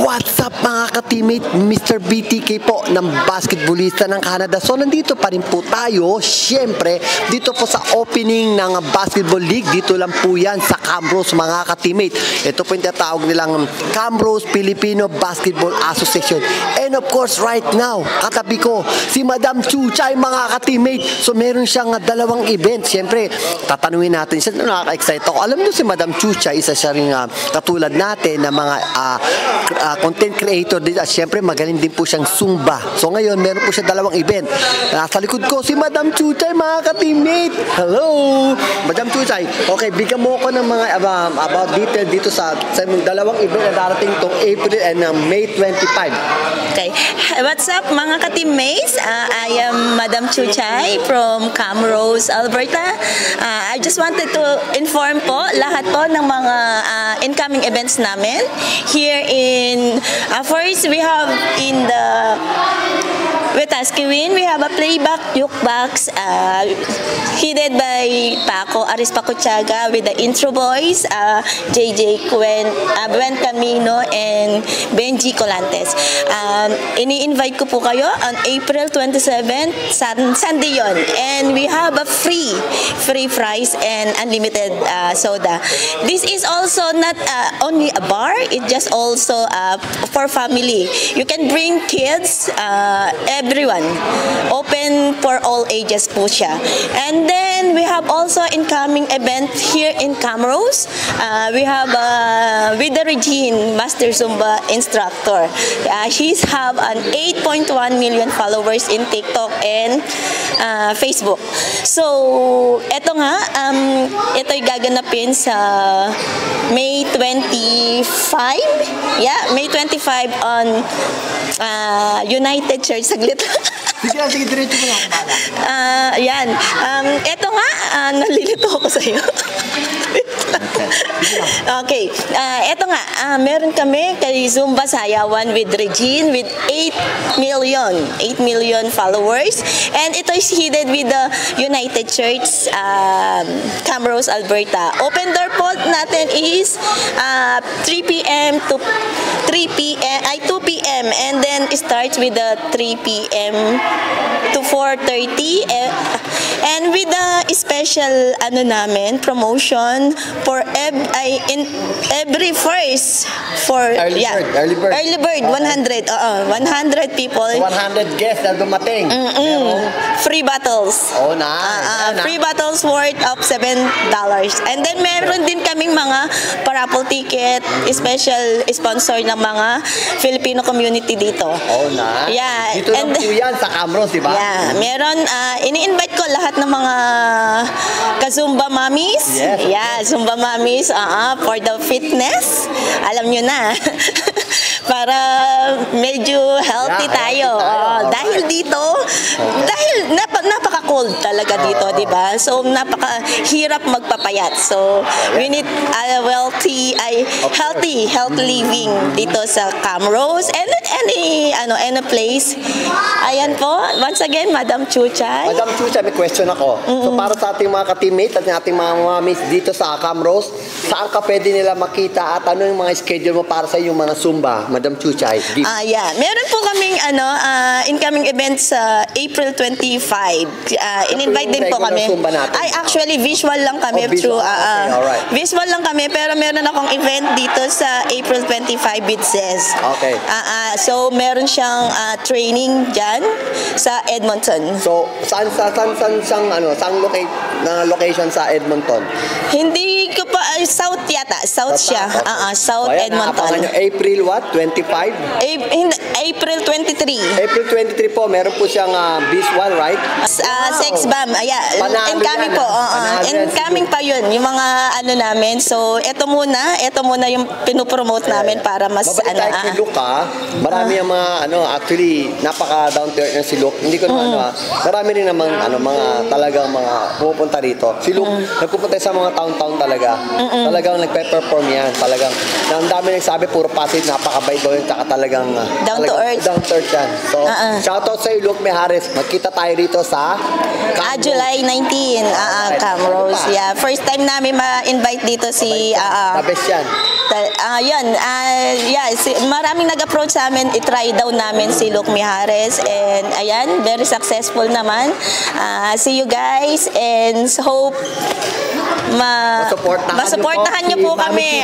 What's up mga ka-teammate? Mr. BTK po ng basketballista ng Canada. So nandito pa rin po tayo, syempre, dito po sa opening ng Basketball League. Dito lang po yan sa Camrose mga ka-teammate. Ito po yung tinatawag nilang Camrose Filipino Basketball Association. And of course, right now, katabi ko si Madam Chuchay mga ka-teammate. So meron siyang dalawang event. Syempre, tatanungin natin siya. Nakaka-excite ako. Alam niyo si Madam Chuchay, isa siya rin katulad natin na mga content creator din at syempre magaling din po siyang Zumba. So ngayon meron po siya dalawang event. Nasa likod ko si Madam Chuchay mga ka-teammate. Hello! Madam Chuchay, okay, bigyan mo ako ng mga about detail dito sa dalawang event na darating tong April and May 25. Okay. What's up mga ka-teammates? I am Madam Chuchay from Camrose, Alberta. I just wanted to inform po lahat po ng mga incoming events namin here in first we have in the Wetaskiwin, we have a playback jukebox headed by Paco Arispacochaga with the intro boys, JJ Buen Camino and Benji Colantes. Ini-invite ko po kayo on April 27, Sunday yon. And we have a free fries and unlimited soda. This is also not only a bar, it just also for family. You can bring kids, everyone. Open for all ages po siya. And then we have also incoming event here in Camrose. We have with the Regine Master Zumba instructor. She's have an 8.1 million followers in TikTok and Facebook. So, eto nga, ito'y gaganapin sa May 25. Yeah, May 25 on United Church. Saglit. Sige, diretso mo lang. Yan. Eto nga, nalilito ako sa'yo. Okay. Eto nga, meron kami kay Zumba Sayawan with Regine with 8 million followers. And ito is headed with the United Church, Camrose, Alberta. Open door po natin is 3 p.m. to 2 p.m. and then it starts with the 3 p.m. to 4:30 and with the special promotion for every first for early bird 100 people, 100 guests na dumating. Free bottles. Oh, nice. Free bottles worth of $7. And then meron din kaming mga paraffle ticket, special sponsor ng mga Filipino community dito. Oh, nice. Yeah. Dito lang po yan sa Camrose, di ba? Yeah. Meron, ini-invite ko lahat ng mga ka-Zumba mommies. Yes. Yeah, Zumba mommies for the fitness. Alam nyo na. Para medyo healthy tayo. Dahil dito, dahil napaka-cold talaga dito, di ba? So, napaka-hirap magpapayat. So, we need healthy living dito sa Camrose and any place. Ayan po, once again, Madam Chuchay. Madam Chuchay, may question ako. So, para sa ating mga ka-teammate at ating mga mommies dito sa Camrose, saan ka pwede nila makita at ano yung mga schedule mo para sa yung mga Zumba? Madam Chuchay, gift. Yeah. Meron po kaming incoming event sa April 25. In-invite din po kami. Ay, actually, visual lang kami. Visual. Okay, visual lang kami, pero meron akong event dito sa April 25 with Zez. Okay. So, meron siyang training dyan sa Edmonton. So, saan location sa Edmonton? Hindi ko pa, South yata. South siya. South Edmonton. April what? 25? April 23. April 23 po, meron po siyang visual, right? Sex bomb. Incoming po. Incoming pa yun. Yung mga namin. So, ito muna yung pinupromote namin para mas si Luke, marami yung mga actually napaka down to earth na si Luke. Hindi ko marami rin naman mga talagang mga pupunta rito. Si Luke nagpupunta sa mga town-town talaga. talaga. Talagang nagpe-perform yan. Talagang, ang dami nagsabi, puro positive, napakabait daw yun, tsaka talagang Down to earth. Down to earth yan. So, shoutout sa iyo, Luke Mijares. Magkita tayo rito sa July 19, Camrose. Yeah, first time namin ma-invite dito si The best yan. Maraming nag-approach sa amin, i-try daw namin si Luke Mijares, and ayan, very successful naman. See you guys, and hope masuportahan niyo po kami.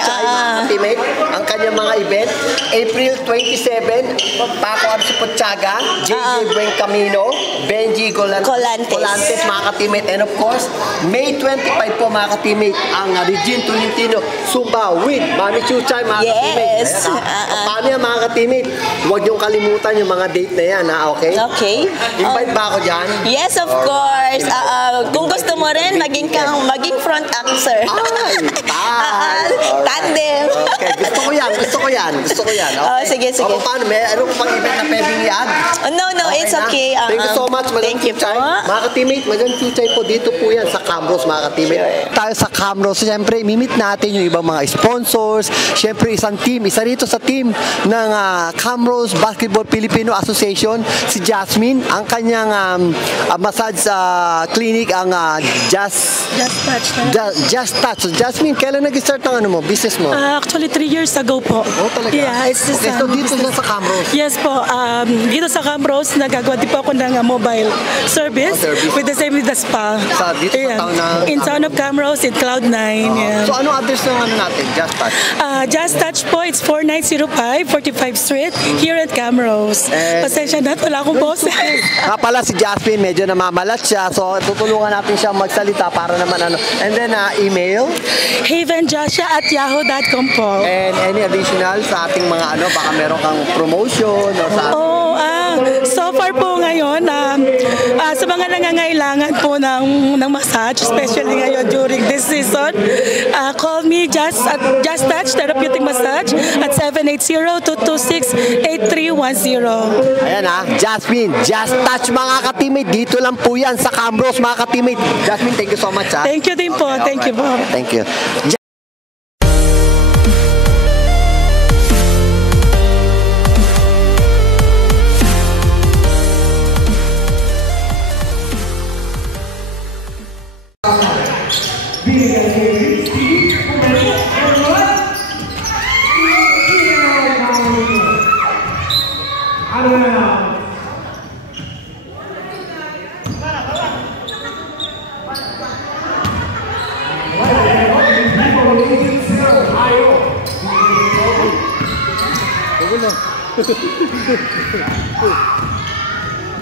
Teammate, ang kanyang mga event, April 27, Paco Arsiputsaga, JJ Buen Camino, Benji Colantes, mga ka-teammate, and of course, May 25 po, mga ka-teammate, ang Regine Tolentino Zumba with Mami Chuchay, mga ka-teammate. Paano yan, mga ka-teammate? Huwag niyong kalimutan yung mga date na yan, okay? Okay. Invite ba ako dyan? Yes, of course. Kung gusto mo rin, maging front actor. Tandem. Okay, gusto ko yan. Okay. Oh, sige. Paano? Meron ko pang event na pwedeng i-add? No, it's okay. Thank you so much, Madam Thank you Chuchay. po. Mga ka-teammate, Madam Chuchay po, dito po yan sa Camrose, mga ka-teammate. Tayo sa Camrose, siyempre, imimit natin yung ibang mga sponsors. Siyempre, isa rito sa team ng Camrose Basketball Filipino Association, si Jasmine. Ang kanyang massage clinic, ang Just Touch. So, Jasmine, kailan nag-start ng business mo? Actually, 3 years ago po. Oh, talaga? Yeah, it's just, okay, so dito na sa Camrose? Yes po. Dito sa Camrose, nagagawa din po ako ng mobile service, with the same with the spa. Dito sa town na? In town of Camrose, in Cloud9. Yeah. So, ano address ng natin? Just Touch? Just Touch po, it's 4905 45th Street, here at Camrose. Pasensya na, wala akong boss. Pala si Jasmine, medyo namamalat siya. So, tutulungan natin siya magsalita para naman And then, email? havenjoshua@yahoo.com po. And any additional sa ating mga baka meron kang promotion o sa so far po ngayon, sa mga nangangailangan po ng massage, especially ngayon during this season, call me Just Touch Therapeutic Massage at 780-226-8310. Ayan Jasmine, Just Touch, mga ka-teammate. Dito lang po yan sa Camrose, mga ka-teammate. Jasmine, thank you so much. Thank you din po. Thank you po. Thank you.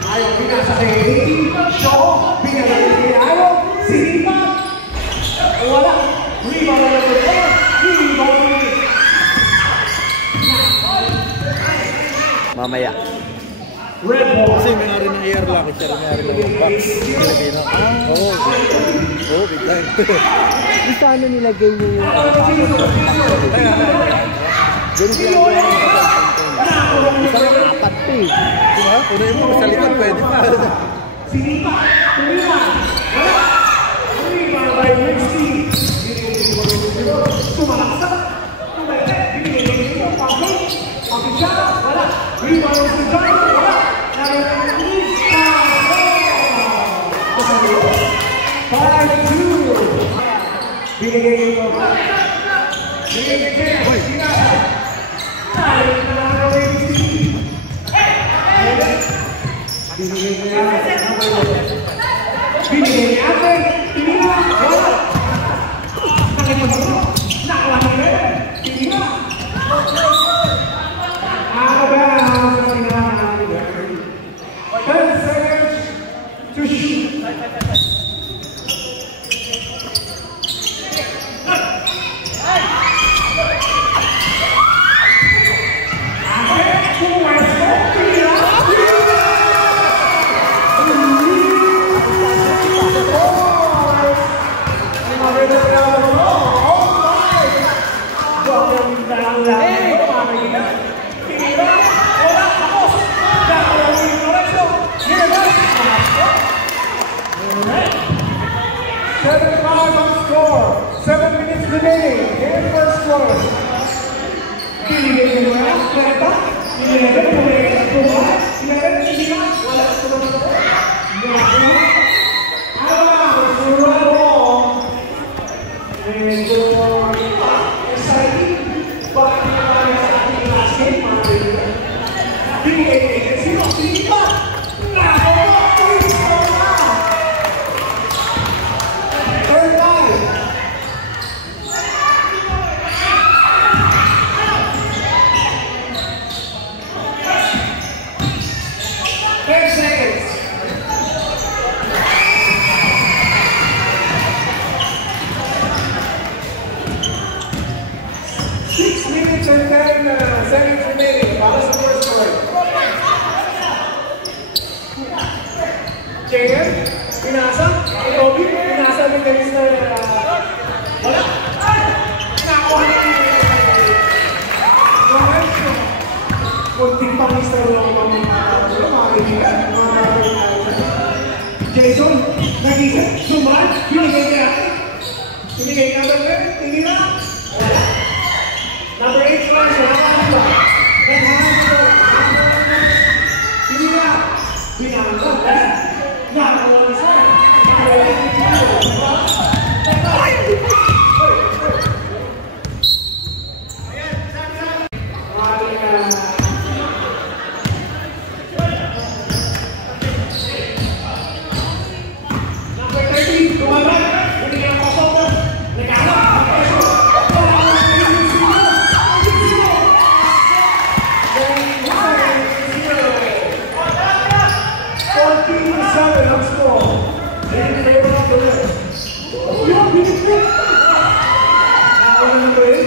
Ayaw binasa kay show, binasa ayaw, sinipa, wala, rebound na ito, rebound. Mamaya. Red ball. Kasi may ari ng air lang, siya may ari ng box. Filipino. Oo, big time. Saan nilagay niyo yung Ganun ginagawa ng isa lang apat po eh. Diba? Punoy mo sa likod, pwede pa. Sinipa, rebound. Rebound by Richie. Tumalaksak. Binigay yung pagod. Pagkisya, wala. Rebound sa John, wala. Binigay yung remaining. And first score. Pinigay mo na. Kwenta. 11. Pumigay ka po. 11. Hindi na. Wala sa mga ito. Medyo exciting. Bakit naman sa ating last game, mga kaibigan? Binigay sino? Sino? Third time. 10 seconds. And 10 seconds remaining. Para sa first score. JM, pinasa. Toby, pinasa ng tenis na wala. Nakakuha na yung kunting pang-istar lang mga kaibigan. Jason, nag-isip, sumat, binigay niya. Binigay na ba? Hindi na. Wala. Number 8 flash, nakakaliwa. Hindi na. Binangga. Nakakawa ni Sir. Number 13, tumaban. Hindi na pasok. Nagkala. 14-7 ang score. In favor of the Reds. Yung binigay. Ako na number 8.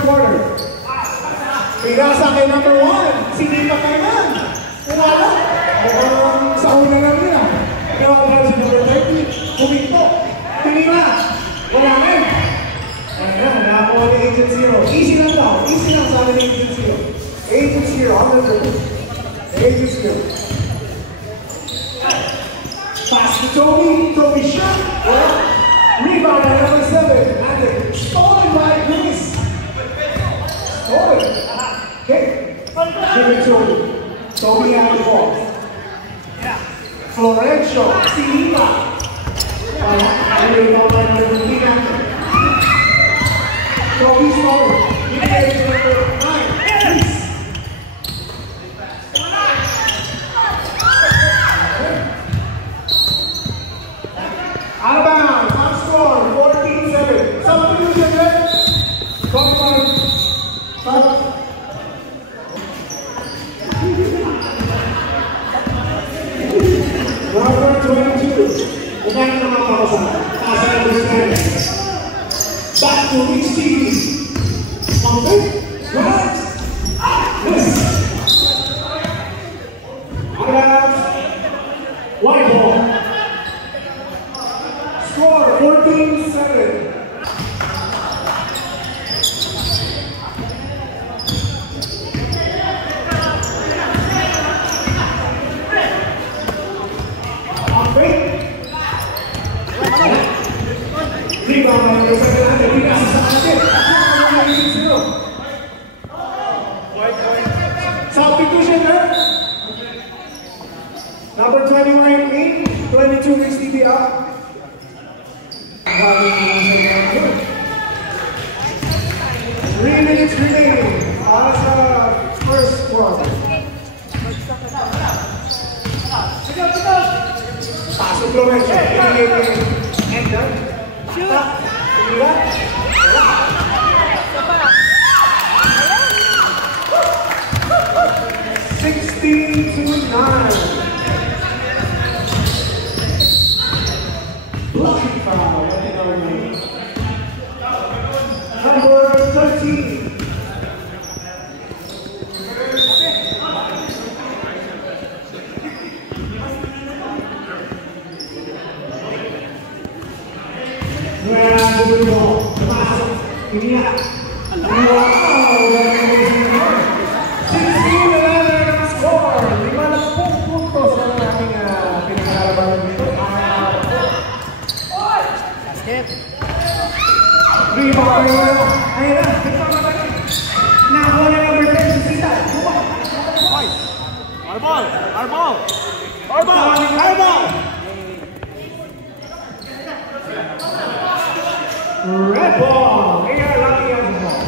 Quarter. Pigasa kay number 1. Sinipa kayo na. Wala. Mukhang sa una lang nila. Pero ang si number 30. Kuminto. Tinira. Wala na. Ayan, nakakuha ni Agent Zero. Easy lang daw. Easy lang sa akin ni Agent Zero. Agent Zero, on the dribble. Agent Zero. Pass to Toby. Toby shot. Well, rebound at number 7. And stolen by Luis. Stolen. Okay. Give it to Toby. Toby had the ball. Florencio. Sinipa. Rebound by number 3. Toby's forward. He plays number 9. Please. Out of bounds. On score. 14-7. Substitution there. 25. Number 22. Unahin naman ako sa taas ng Luis. Back to Rich TV. Okay? Right. Yes. Out. White ball. Score 14-7. Okay. Rebound by number 7. Pinasa sa atin. Substitution there. Number 21 in. 22 Rich TV out. 3 minutes remaining. Para sa first quarter. Pasok Florencio. And done. Shoot! 16-9. Blocking foul. Number 13. Wow! 16-11 ang score. 5 na Rebound. Ayun na. Nakuha na number 10 si Sita. Arbol! Arbol! Red ball. Here, lucky as ball.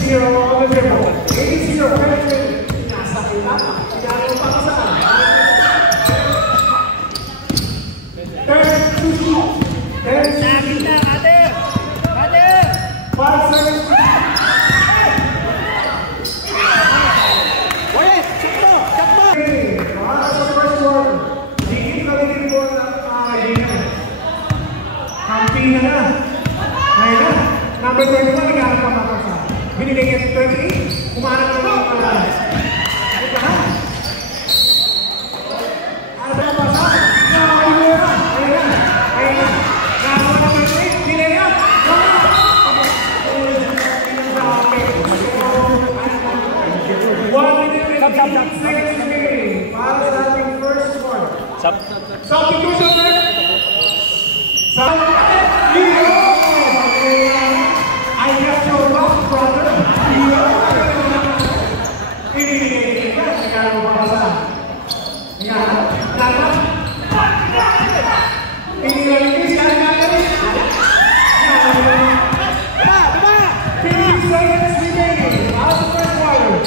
Zero on the dribble. 80 penetrating. Nasa kailangan. Pinalo pa ka saan. Third to shoot. 10 seconds. 5 seconds. Number 21, nagkaroon pa makasa. Binigay niya 38, kumarap na mga pala. Ikahan. Ano ba pasa? Nakakalimuera. Ayun na. Nakakuha na 38, binigay niya. Para sa ating first score. Substitution first. I got your rock, brother. Ini sekarang bahasa. Ya, dapat. Ini lagi sekali. 50 seconds remaining. Out of the quarter.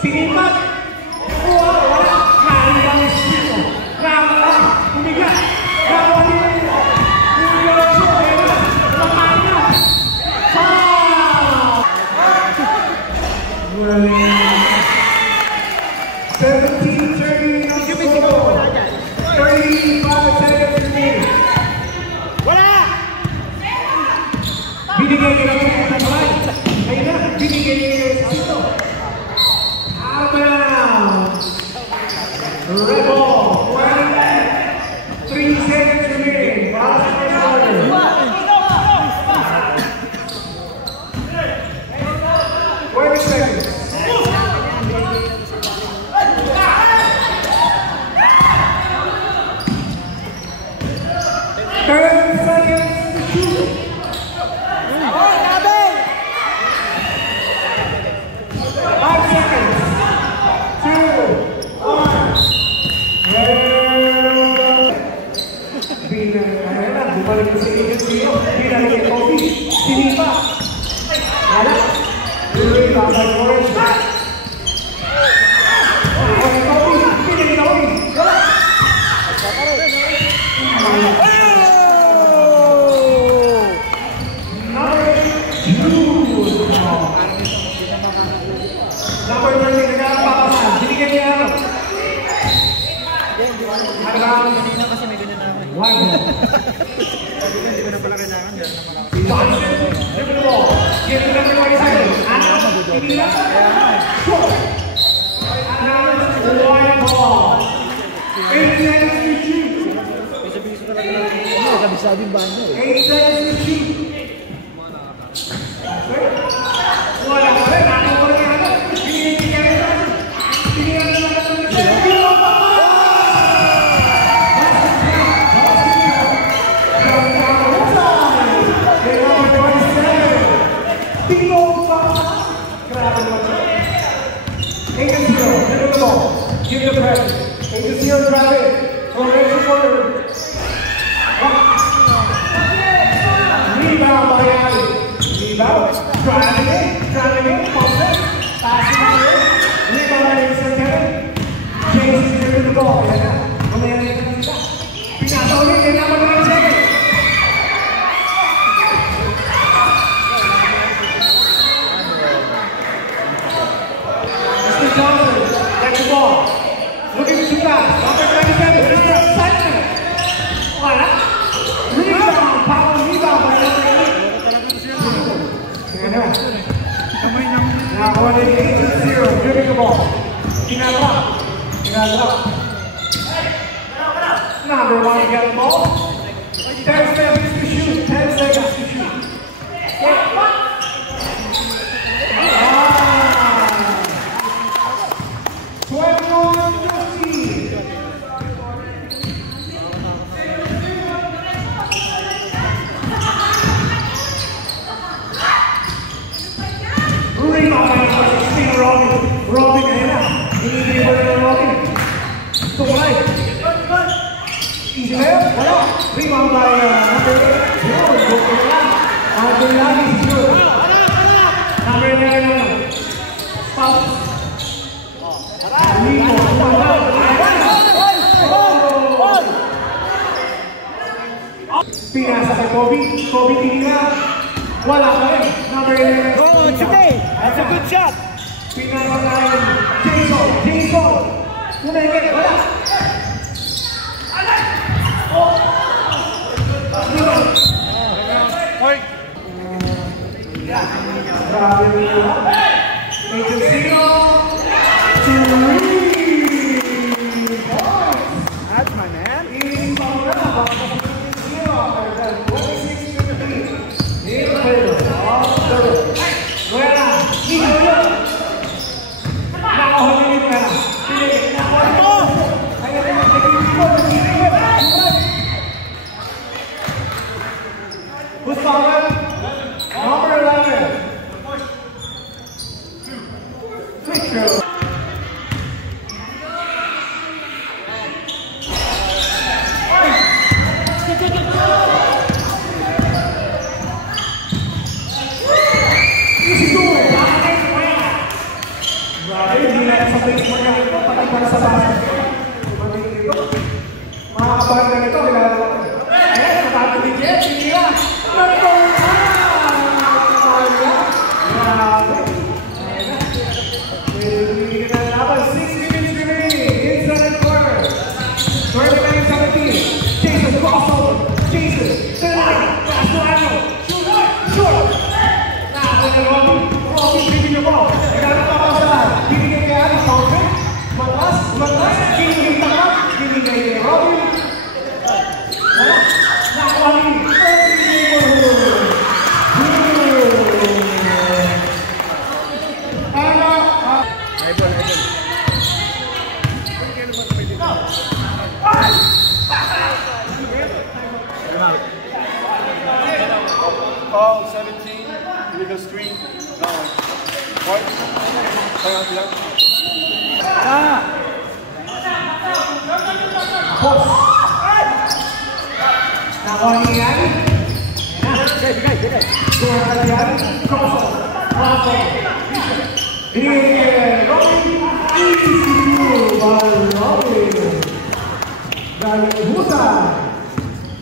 Sinipat. Wala. Kali yang sito. Ramah. Umigat. Ramah ini. 17-30 on the score. 35 seconds remaining. Binigay nila ito ng kamay. Ayun na, binigay nila ito. Out of bounds. Red ball. 3 seconds remaining. Para sa first quarter. 20 seconds. Balik ke sini, tidak ada kopi, sini pak. Ada, beli tambah goreng. Kopi, ini kopi. Number 20 negara papasan, sini kan dia. Ada kasi may ganyan naman. One. Kabisado yung banda eh. 8 seconds to shoot. Wala pa rin. Nakakawala ka na. Pinigil ka rin natin. Pinigil ka natin. Give the pressure. Take the zero, drive it. From right to corner. Rebound by Ali. Rebound. Driving it. Pump it. Passing it. Rebound by Kevin. James is giving the ball. Pinasa ulit. Yan naman na yung second. Mr. Johnson. That's the ball. Looking to pass. Number 27. Mr. Simon. Wala. Rebound. Power rebound by number 8. Now 1-8-0. Dribbling the ball. Kinadrop. Number 1 got the ball. 10 seconds to shoot. 10 seconds to shoot. Rebound by number 8. Yun, bukin lang. Abdullahi Jun. Number 11. Stop. Rico, kumanda. Pinasa kay Kobe. Kobe tingnan. Wala pa rin. Number 11. Oh, it's okay. That's a good shot. Pinasa kay Jason. Jason. Umengit. Wala. Grabe nila. 8-0. That's my man. Who's following? Number 11. Quick throw. Easy goal. Grabe, hindi na sa baseball na ito, pati para sa basket. Mga kabanda nito, kilala ko. Ayan, natapos ni Jeff, hindi na. Foul 17, illegal screen. No. White. Hang on, yeah. Boss. Nakuha ni Yan. Kuha ka ni Yan. Crossover. Binigay Robin. Easy by Robin. Galing Husa.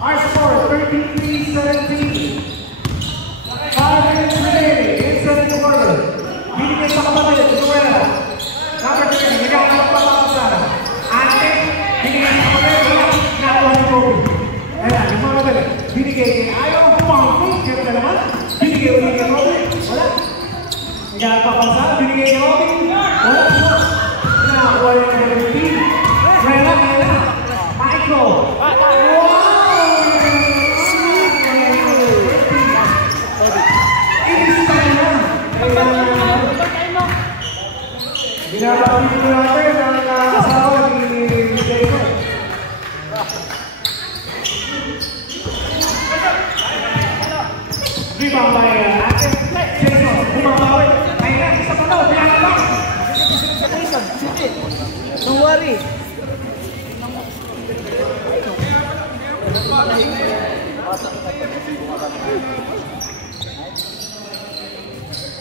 Our score 33-17. 5 minutes remaining inside the quarter. Binigay sa kapatid, Noela. Number 10, bigyan ka ng patapasan. Ante, binigay sa kapatid, wala. Nakuha ni Kobe. Ayan, yung mga kapatid. Binigay kay Ayaw, pumangkong. Kaya ka naman. Binigay ulit kay Kobe. Wala. Bigyan ka papasan, binigay kay Kobe. Wala. Nakuha ni Kobe. Rela. Michael. Wow! Binabati ko natin ang asawa ni Jason. Rebound by Jason. Bumabawi. Ayan, isa pa daw. Pinakabak. Don't worry.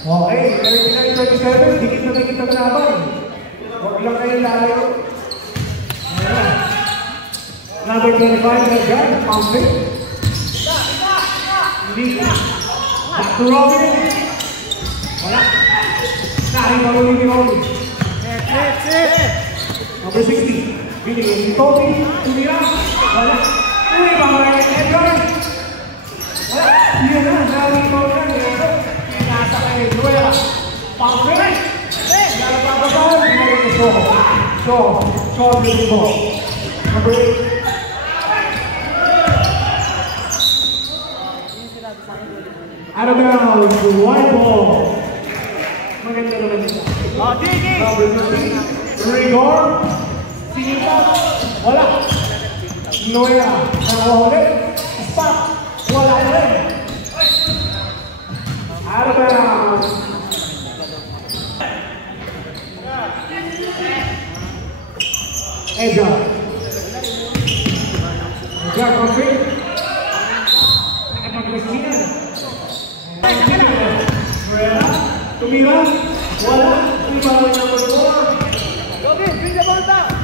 Okay, 39-37, dikit na laban. Huwag lang kayo lalayo. Ayan. Number 25 na dyan, pumping. Hindi. Back to Robin. Wala. Nakita mo ni Robin. Number 60, binigay ni Toby. Tumira. Wala. Uy, bawal ni Edgar. Wala. Yan na, nakita mo na. Nasa kay Noela. Pumping. Nalapapasal. Binigay ni Shaw. Shaw with the ball. Number 8. Out of bounds, white ball. Maganda naman ito. Number 13, Rigor. Sinita. Wala. Noela. Nakawa ulit. Spot. Wala na rin. Out of bounds. Edgar. Edgar complete. Tumira. Wala. Rebound number 4. Yogi, bring the ball back.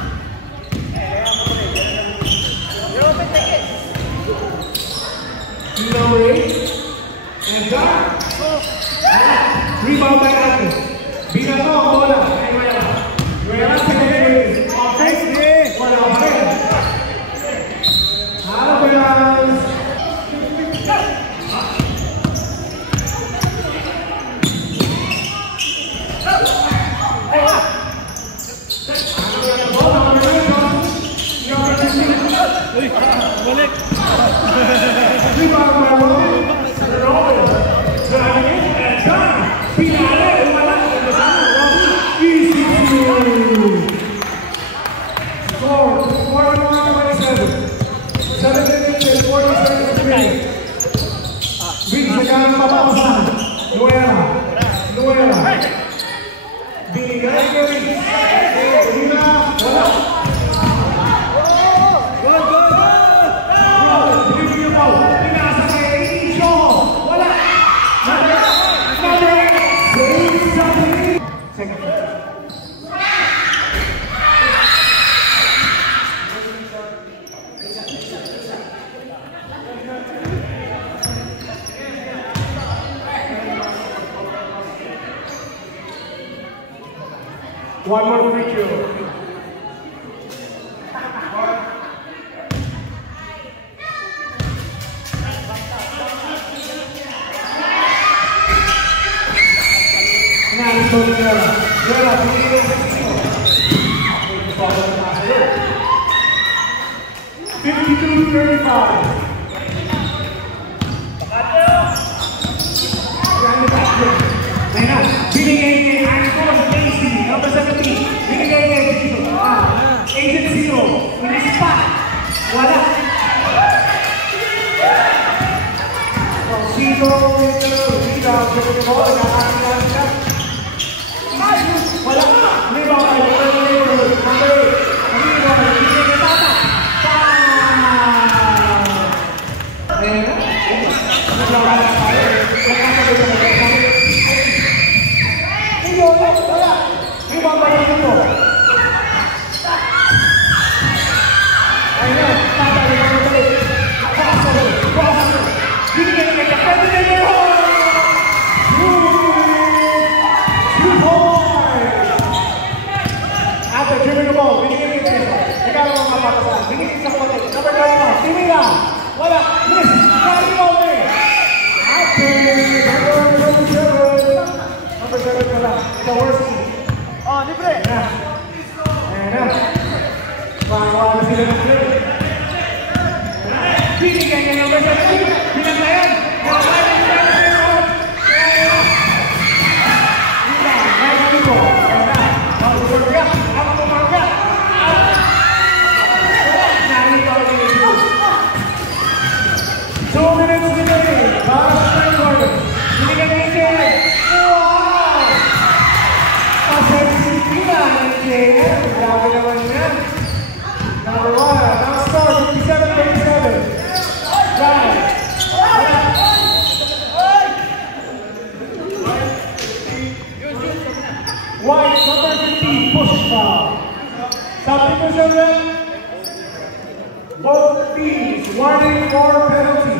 Lowry. And Dar. Rebound by Ate. Binato ang bola. Nueva pinag-iwin. Offense. Wala pa rin. Alabas. Balik. Rebound by Robin. Driving it and done. Pinale. Wala. Easy to score. 41-27. 7 minutes and 40 seconds remaining. Vince Nagano papapasan. Nueva. Binigay ko rin. Luna. Wala. Pinasa kay Shoho. Wala. One more free throw. Now, 52-35. Binigay kay Anton Casey, number 17. Binigay kay Agent Zero. Inispa. Wala. Zero. Wala. Rebound by number 7 pala. The worst team. Oh, libre. Ayan na. Pakawala sila ng play. Binigyan niya ng best team. Binaglayan. Grabe naman yan. Number 1, now score, 57-37. Drive. White, number 15, push foul. Substitution, both teams, warning for penalty.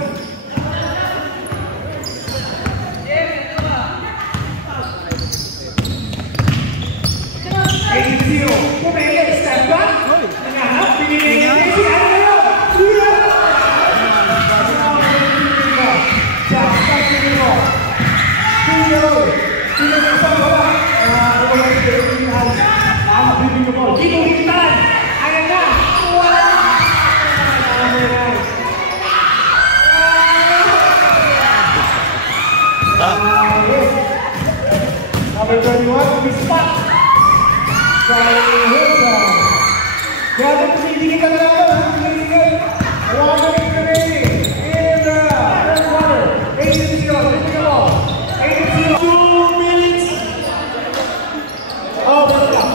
Zero. Pumili, stand back. Nanganap, pinili niya. Ano na yun? Zero! Just like zero. Zero. Sino na sa wala? Mabibig ko po. Ginuhitan. Ayan na. Wala. Number 21, Bispak. Kaya tumibigit ang laban, tumibigit. Wala ka rin remaining. In the third quarter, 8-0, lifting the ball. 8-0, 2 minutes. Oh, what's up?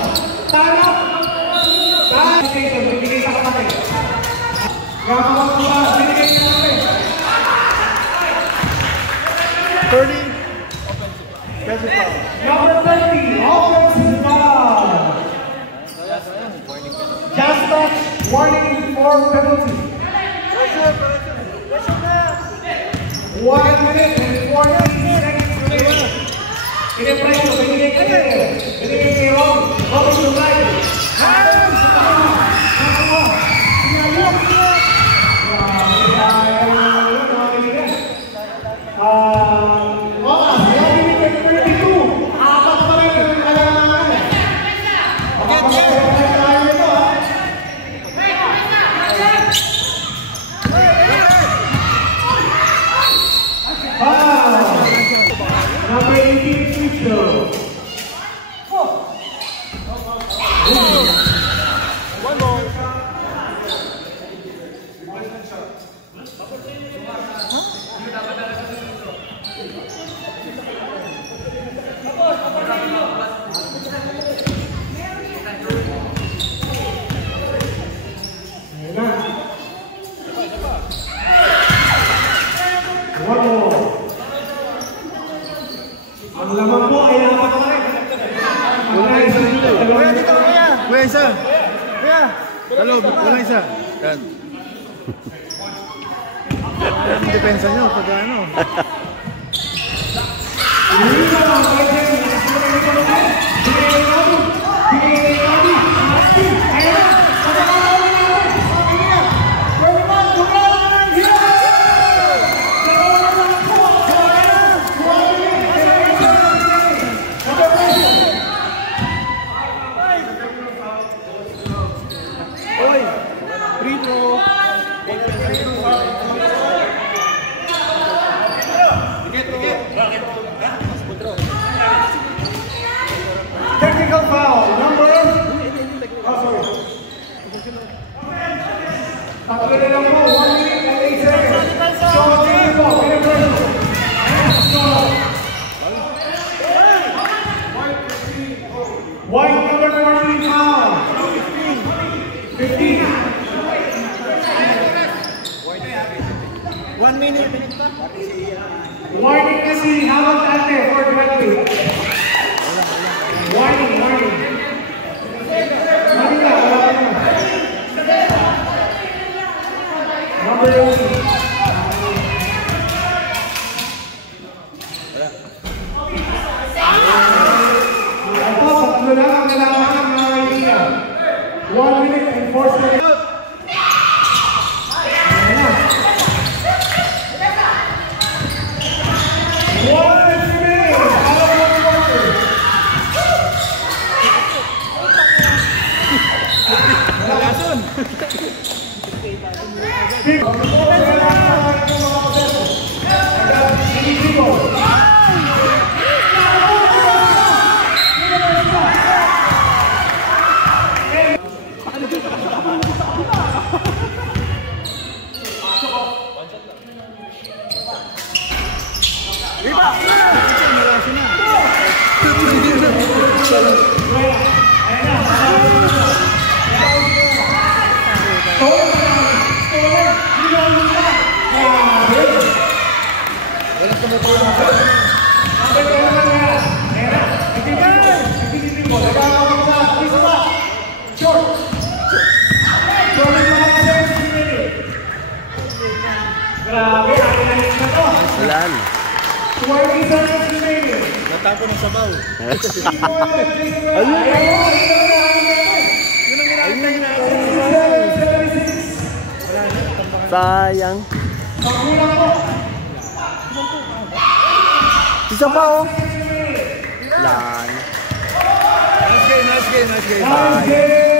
Time up. Time station, binigay sa kapatid. Gagawang tumas, binigay sa kapatid. 30. Offensive foul. penalty. 1 minute and 14 seconds remaining. Pinipreso, binigay kay Ron. Robert Tulay. Number 18, Cristo. One more. Ang lamang po ay apat pa rin. Wala isa dito. Kuya, dito kuya. Kuya, isa. Kuya. Halo, wala isa. Yan. Ang depensa nyo pag ano. Free throw. Technical foul, number. Oh, sorry. Tatlo na lang po, 1 minute and 8 seconds. So, tingin po, pinipreso. White number 14 foul. 15. 1 minute. Warning kasi, hawak ate for 20. Warning. Warning na, wala ka na. Number 18. Ito, tatlo lang ang kailangan ng mga kaibigan. 1 minute and 4 seconds. Walaan. 20 seconds remaining. Natapon ng sabaw. Sayang. Isa pa oh. Lan. Nice game. Nice game.